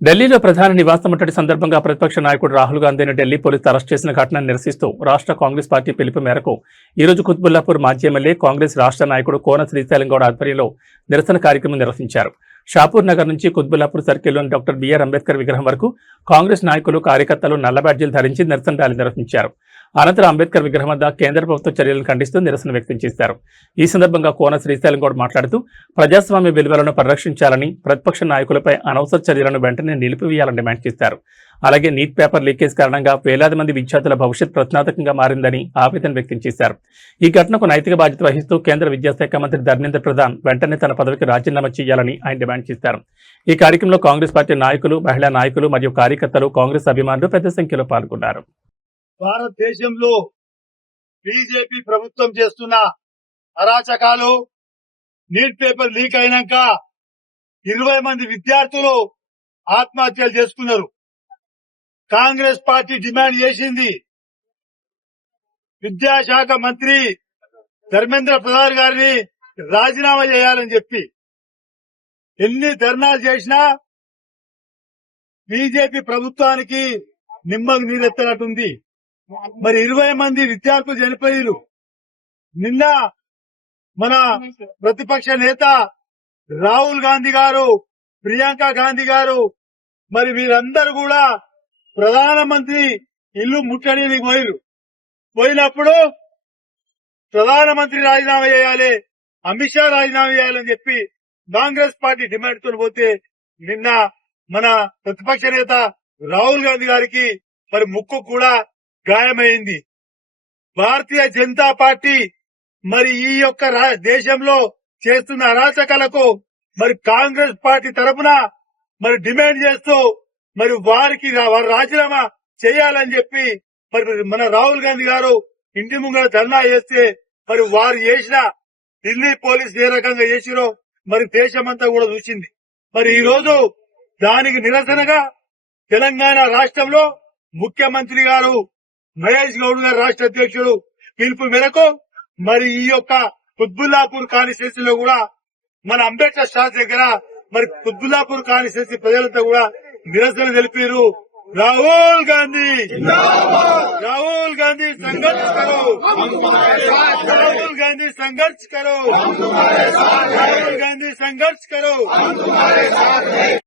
ఢిల్లీలో ప్రధాని నివాస ముట్టడి సందర్భంగా ప్రతిపక్ష నాయకుడు రాహుల్ గాంధీని ఢిల్లీ పోలీసులు అరెస్ట్ చేసిన ఘటనను నిరసిస్తూ రాష్ట్ర కాంగ్రెస్ పార్టీ పిలుపు మేరకు ఈ రోజు కుత్బుల్లాపూర్ మాజీ ఎమ్మెల్యే కాంగ్రెస్ రాష్ట్ర నాయకుడు కోన శ్రీశైలం గౌడ్ ఆధ్వర్యంలో నిరసన కార్యక్రమం నిర్వహించారు. షాపూర్ నగర్ నుంచి కుత్బుల్లాపూర్ సర్కిల్లోని డాక్టర్ బిఆర్ అంబేద్కర్ విగ్రహం వరకు కాంగ్రెస్ నాయకులు కార్యకర్తలు నల్ల బ్యాడ్జీలు ధరించి నిరసన ర్యాలీ నిర్వహించారు. అనంతరం అంబేద్కర్ విగ్రహం వద్ద కేంద్ర ప్రభుత్వ చర్యలను ఖండిస్తూ నిరసన వ్యక్తం చేశారు. ఈ సందర్భంగా కోన శ్రీశైలం గౌడ్ మాట్లాడుతూ ప్రజాస్వామ్య విలువలను పరిరక్షించాలని, ప్రతిపక్ష నాయకులపై అనవసర చర్యలను వెంటనే నిలిపివేయాలని డిమాండ్ చేశారు. అలాగే నీట్ పేపర్ లీకేజ్ కారణంగా వేలాది మంది విద్యార్థుల భవిష్యత్ ప్రశ్నార్థకంగా మారిందని ఆవేదన వ్యక్తం చేశారు. ఈ ఘటనకు నైతిక బాధ్యత వహిస్తూ కేంద్ర విద్యాశాఖ మంత్రి ధర్మేంద్ర ప్రధాన్ వెంటనే తన పదవికి రాజీనామా చేయాలని ఆయన డిమాండ్ చేశారు. ఈ కార్యక్రమంలో కాంగ్రెస్ పార్టీ నాయకులు, మహిళా నాయకులు మరియు కార్యకర్తలు, కాంగ్రెస్ అభిమానులు పెద్ద సంఖ్యలో పాల్గొన్నారు. భారతదేశంలో బీజేపీ ప్రభుత్వం చేస్తున్న అరాచకాలు, నీట్ పేపర్ లీక్ అయినాక 20 మంది విద్యార్థులు ఆత్మహత్యలు చేసుకున్నారు. కాంగ్రెస్ పార్టీ డిమాండ్ చేసింది విద్యాశాఖ మంత్రి ధర్మేంద్ర ప్రధాన్ గారిని రాజీనామా చేయాలని చెప్పి. ఎన్ని ధర్నాలు చేసినా బీజేపీ ప్రభుత్వానికి నిమ్మకు నీరెత్తనట్టుంది. మరి 20 మంది విద్యార్థులు చనిపోయారు. నిన్న మన ప్రతిపక్ష నేత రాహుల్ గాంధీ గారు, ప్రియాంక గాంధీ గారు, మరి వీరందరూ కూడా ప్రధానమంత్రి ఇల్లు ముట్టడికి పోయినప్పుడు ప్రధానమంత్రి రాజీనామా చేయాలి, అమిత్ షా రాజీనామా చేయాలని చెప్పి కాంగ్రెస్ పార్టీ డిమాండ్ తో పోతే నిన్న మన ప్రతిపక్ష నేత రాహుల్ గాంధీ గారికి మరి ముక్కు కూడా గాయమైంది. భారతీయ జనతా పార్టీ మరి ఈ యొక్క దేశంలో చేస్తున్న అరాచకాలకు మరి కాంగ్రెస్ పార్టీ తరఫున మరి డిమాండ్ చేస్తూ మరి వారికి రాజీనామా చేయాలని చెప్పి మరి మన రాహుల్ గాంధీ గారు ఇంటి ముంగడ ధర్నా చేస్తే మరి వారు చేసిన ఢిల్లీ పోలీసులు ఏ రకంగా చేసిరో మరి దేశమంతా కూడా చూసింది. మరి ఈ రోజు దానికి నిరసనగా తెలంగాణ రాష్ట్రంలో ముఖ్యమంత్రి గారు మహేష్ గౌడ్ గారు, రాష్ట్ర అధ్యక్షుడు పిలుపు మేరకు మరి ఈ యొక్క కుత్బుల్లాపూర్ కాన్స్టిట్యూన్సీలో కూడా మన అంబేద్కర్ స్టాచ్యూ దగ్గర మరి కుత్బుల్లాపూర్ కాన్స్టిట్యూన్సీ ప్రజలతో కూడా నిరసన తెలిపారు. రాహుల్ గాంధీ సంఘర్ష్ కరో, రాహుల్ గాంధీ సంఘర్ష్ కరో, రాహుల్ గాంధీ సంఘర్ష్ కరో.